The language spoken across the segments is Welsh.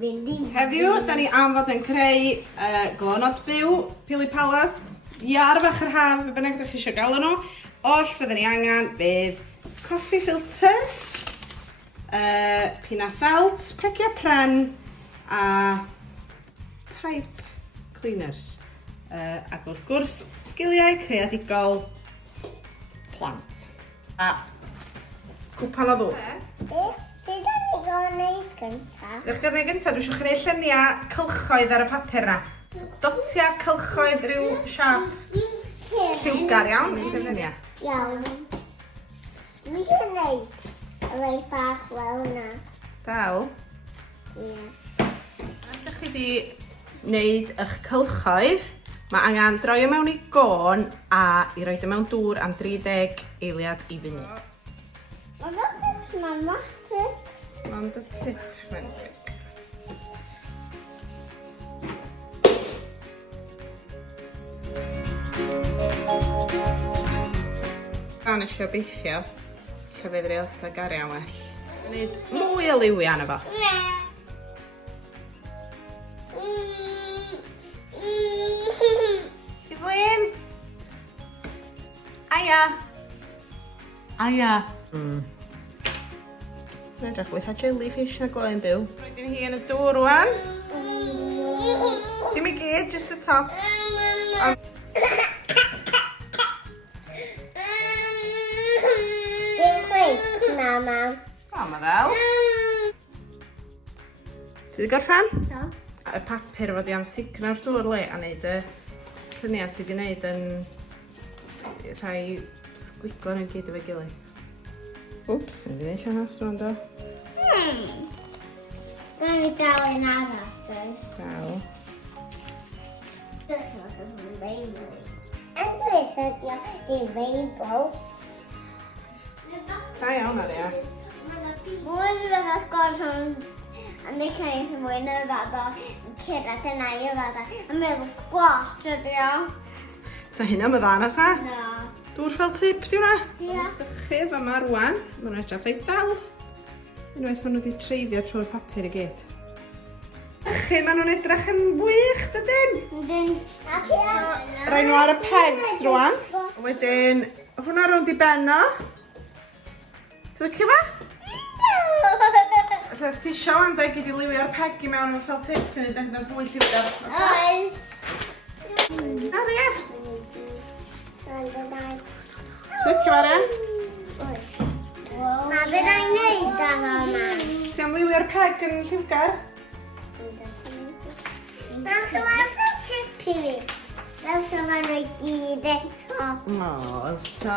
Heddiw, da ni am fod yn creu glonod byw, Pili Palas, iar fach yr haf, fe bynnag ydych chi eisiau gael nhw. Oll fydden ni angen bydd coffee filters, pina felt, pegiau pren a pipe cleaners. Ac wrth gwrs, sgiliau creadigol plant. A cwpan o ddŵr. Dwi da ni gwneud gyntaf. Ydych chi'n gwneud gyntaf, dwi eisiau chreu lluniau cylchoedd ar y papur na. Dotia cylchoedd rhyw siap lliwgar iawn, neu lluniau. Iawn. Mi eisiau gwneud y rei bach fel yna. Dal. Ie. Ydych chi wedi wneud eich cylchoedd, mae angen droi o mewn i gôn a i roed o mewn dŵr am 30 eiliad i fyny. Mae'n rhaid yma'n mater. Ond y tip mewn. Gan eisiau beithio, lle fydd reels a garia'n well. Gwneud mwy o liwi arno fo. Ti flin? Aia! Aia! Mae'n edrych weitha jellyfish na gloi'n byw. Roedd hi yn y dŵr rwan. Dim i gyd, just y top. Dim chweith na, mam. O, ma ddel. Ti wedi gorffen? Do. Y papur fod i am sicrhau'r dŵr le a wneud y lluniau ti wedi wneud yn rhai sgwiglo nhw'n gyd efo'i gilydd. Wps, ni wedi gwneud sianas rwan do. Dyna ni dal un arall, does? Dal. Anglesey ydi o, di rainbow. Da iawn ar ia. Mwyn fydd o'r gorffan yn eich neud mwy na ddod o cyrraedd yna i ddod o. A meddwl squash ydi o. Sa hynna my dda na sa? No. Dŵr fel tip di hwnna? Ia. Sychif yma rwan. Maen nhw'n edrych reit dal. Unwaith maen nhw wedi treiddio trwy'r papur i gyd. Chi, maen nhw'n edrych yn wych, dydyn? Ydyn. Rai nhw ar y pegs rwan. Wedyn, hwnna rownd i benno. Ti'n licio fa? Felly, ti isio am deg i di liwio'r peg i mewn fel tips yn edrych yn fwy lliwgar. Oes. Ar ie. Ti'n Ti'n licio fa re? Oes. Ma fydd a'i wneud ar hwnna. Ti am liwio'r peg yn lliwgar? Mae'n chyfod o tip i fi. Fel sy'n fan o'i gyd eto. O, Elsa.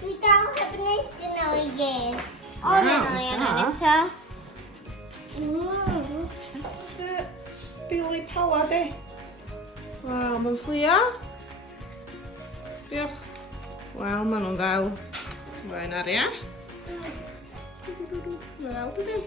Dwi dal heb wneud gyda o'i gyd. O, Waw, hyn da. o'n eto. Pili Pala di. Wel, mae'n fflio. Diolch. Wel, maen nhw'n ddel. Mae'n aria. Wel, dydyn.